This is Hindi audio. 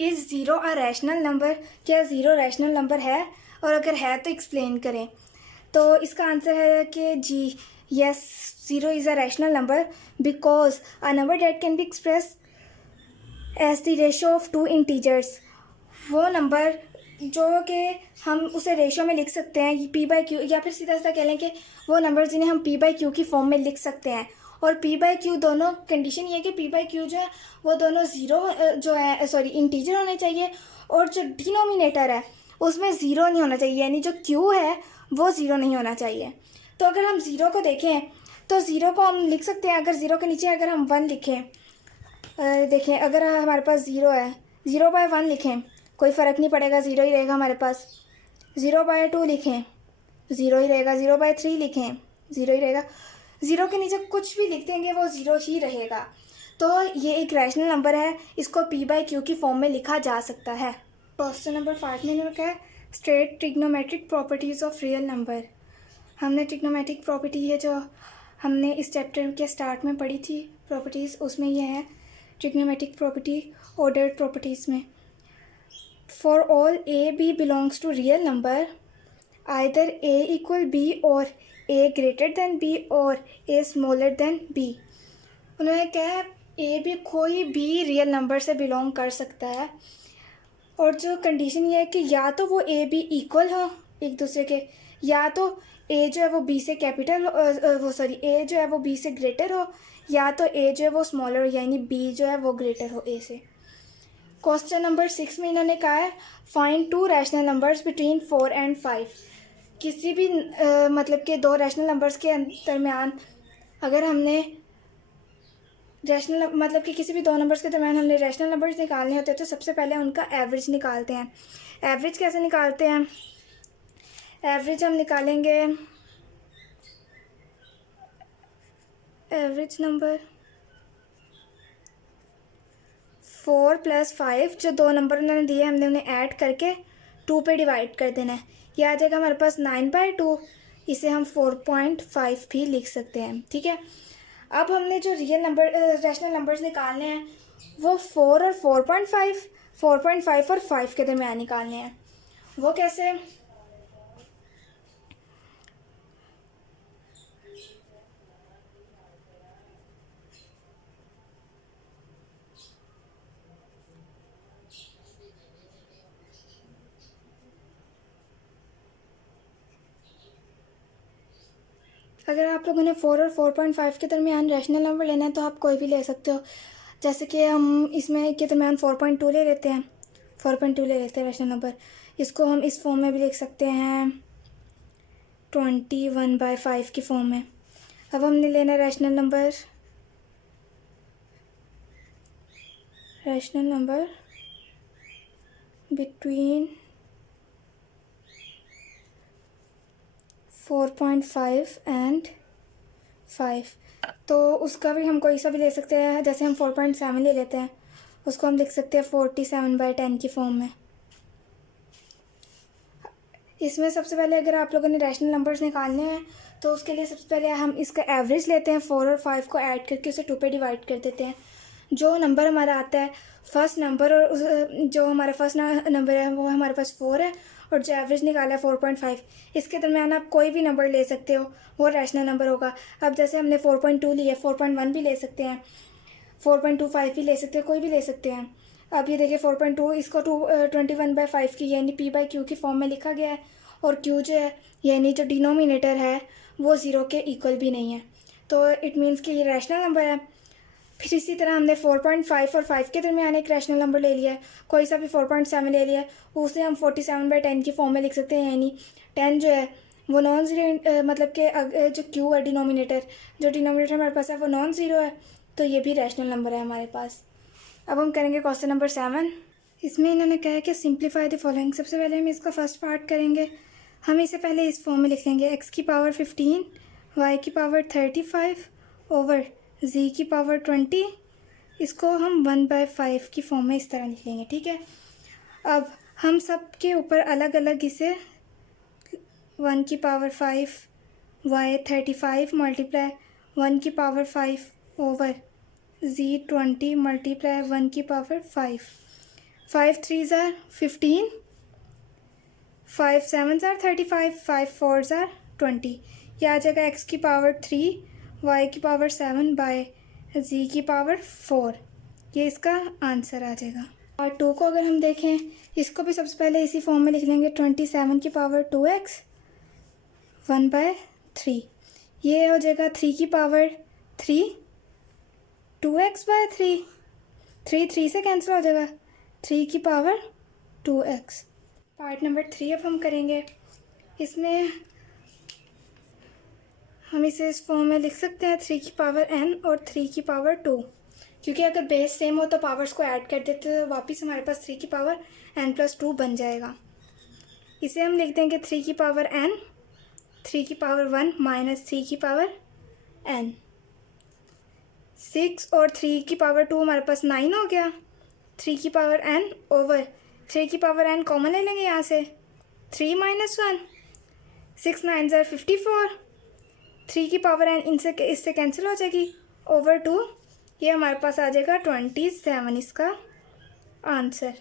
Is zero a rational number? क्या ज़ीरो रैशनल नंबर है, और अगर है तो एक्सप्लेन करें। तो इसका आंसर है कि जी yes, zero is a rational number because a number that can be express as the ratio of two integers. वो नंबर जो कि हम उसे रेशो में लिख सकते हैं पी बाई क्यू, या फिर सीधा सीधा कह लें कि वो नंबर जिन्हें हम पी बाई क्यू की फॉर्म में लिख सकते हैं। और पी बाई क्यू दोनों, कंडीशन ये है कि पी बाई क्यू जो है वो दोनों ज़ीरो जो है इंटीजर होने चाहिए, और जो डिनोमिनेटर है उसमें ज़ीरो नहीं होना चाहिए, यानी जो क्यू है वो ज़ीरो नहीं होना चाहिए। तो अगर हम ज़ीरो को देखें तो ज़ीरो को हम लिख सकते हैं, अगर ज़ीरो के नीचे अगर हम वन लिखें, देखें अगर हमारे पास ज़ीरो है, ज़ीरो बाय वन लिखें कोई फ़र्क नहीं पड़ेगा, ज़ीरो ही रहेगा हमारे पास। ज़ीरो बाय टू लिखें ज़ीरो ही रहेगा, ज़ीरो बाय थ्री लिखें ज़ीरो ही रहेगा, ज़ीरो के नीचे कुछ भी लिख देंगे वो ज़ीरो ही रहेगा। तो ये एक रैशनल नंबर है, इसको पी बाई क्यू की फॉर्म में लिखा जा सकता है। क्वेश्चन नंबर 5 में इन्होंने कहा है state trigonometric properties of real number. हमने ट्रिग्नोमेट्रिक प्रॉपर्टी है जो हमने इस चैप्टर के स्टार्ट में पढ़ी थी प्रॉपर्टीज़, उसमें यह है ट्रिग्नोमेट्रिक प्रॉपर्टी ऑर्डर्ड प्रॉपर्टीज़ में। For all A B belongs to real number either A equal B or A greater than B or a smaller than B. उन्होंने कहा ए भी कोई भी रियल नंबर से बिलोंग कर सकता है, और जो कंडीशन ये है कि या तो वो ए बी इक्वल हो एक दूसरे के, या तो ए जो है वो बी से कैपिटल ए जो है वो बी से ग्रेटर हो, या तो ए जो है वो स्मॉलर हो, यानी बी जो है वो ग्रेटर हो ए से। क्वेश्चन नंबर 6 में इन्होंने कहा है find to rational numbers between 4 and 5। किसी भी मतलब के दो रैशनल नंबर्स के दरमियान अगर हमने रैशनल मतलब कि किसी भी दो नंबर्स के दरमियान हमने रैशनल नंबर्स निकालने होते हैं तो सबसे पहले उनका एवरेज निकालते हैं। एवरेज कैसे निकालते हैं? एवरेज हम निकालेंगे एवरेज नंबर 4 + 5, जो दो नंबर उन्होंने दिए हमने उन्हें ऐड करके 2 पे डिवाइड कर देना है। ये आ जाएगा हमारे पास 9/2, इसे हम 4.5 भी लिख सकते हैं। ठीक है, अब हमने जो रियल नंबर रैशनल नंबर्स निकालने हैं वो 4 और 4.5, 4.5 और 5 के दरमियान निकालने हैं। वो कैसे? अगर आप लोगों ने 4 और 4.5 के दरमियान रैशनल नंबर लेना है तो आप कोई भी ले सकते हो। जैसे कि हम इसमें के दरमियान 4.2 ले लेते हैं, 4.2 ले लेते हैं रैशनल नंबर। इसको हम इस फॉर्म में भी लिख सकते हैं 21/5 की फॉर्म में। अब हमने लेना रैशनल नंबर बिटवीन 4.5 एंड 5। तो उसका भी हम कोई सा भी ले सकते हैं, जैसे हम 4.7 ले लेते हैं, उसको हम लिख सकते हैं 47/10 की फॉर्म में। इसमें सबसे पहले अगर आप लोगों ने रैशनल नंबर्स निकालने हैं तो उसके लिए सबसे पहले हम इसका एवरेज लेते हैं, 4 और 5 को ऐड करके उसे 2 पे डिवाइड कर देते हैं। जो नंबर हमारा आता है फर्स्ट नंबर, और जो हमारा फर्स्ट नंबर है वो हमारे पास 4 है, और जो एवरेज निकाला है 4.5, इसके दरमियान आप कोई भी नंबर ले सकते हो, वो रैशनल नंबर होगा। अब जैसे हमने 4.2 लिया, 4.1 भी ले सकते हैं, 4.25 भी ले सकते हैं, कोई भी ले सकते हैं। अब ये देखिए 4.2 इसको 21/5 की यानी पी बाई क्यू की फॉर्म में लिखा गया है, और क्यू जो है यानी जो डिनोमिनेटर है वो ज़ीरो के इक्वल भी नहीं है, तो इट मीन्स कि ये रैशनल नंबर है। फिर इसी तरह हमने 4.5 और 5 के दरमियान एक रैशनल नंबर ले लिया है, कोई सा भी 4.7 ले लिया है, उसे हम 47/10 की फॉर्म में लिख सकते हैं, यानी 10 जो है वो नॉन ज़ीरो, मतलब कि जो क्यू है डिनोमिनेटर, जो डिनोमिनेटर हमारे पास है वो नॉन ज़ीरो है, तो ये भी रैशनल नंबर है हमारे पास। अब हम करेंगे क्वेश्चन नंबर 7। इसमें इन्होंने कहा है कि सिंप्लीफाई द फॉलोइंग। सबसे पहले हम इसका फर्स्ट पार्ट करेंगे, हम इसे पहले इस फॉर्म में लिख लेंगे x⁻15 y⁻35 ओवर z⁻20। इसको हम 1/5 की फॉर्म में इस तरह लिख लेंगे। ठीक है, अब हम सब के ऊपर अलग अलग इसे 1⁵ y35 multiply 1⁵5 over z20 multiply 1⁵5। 5 3s are 15, 5 7s are 35, 5 4s are 20। ये आ जाएगा x की पावर 3 y की पावर 7 बाय z की पावर 4। ये इसका आंसर आ जाएगा। और 2 को अगर हम देखें, इसको भी सबसे पहले इसी फॉर्म में लिख लेंगे, 27 की पावर 2x 1/3। ये हो जाएगा 3 की पावर 3 2x/3, 3 3 से कैंसिल हो जाएगा, 3 की पावर 2x। पार्ट नंबर 3 अब हम करेंगे। इसमें हम इसे इस फॉर्म में लिख सकते हैं 3 की पावर n और 3 की पावर 2, क्योंकि अगर बेस सेम हो तो पावर्स को ऐड कर देते तो वापस हमारे पास 3 की पावर n+2 बन जाएगा। इसे हम लिख देंगे 3 की पावर n, 3 की पावर 1 माइनस 3 की पावर n। 6 और 3 की पावर 2 हमारे पास 9 हो गया। 3 की पावर n ओवर 3 की पावर n कॉमन ले लेंगे यहाँ से, 3 माइनस 1, 6 9 are 54, 3 की पावर n इससे कैंसिल हो जाएगी, ओवर 2। ये हमारे पास आ जाएगा 27 इसका आंसर।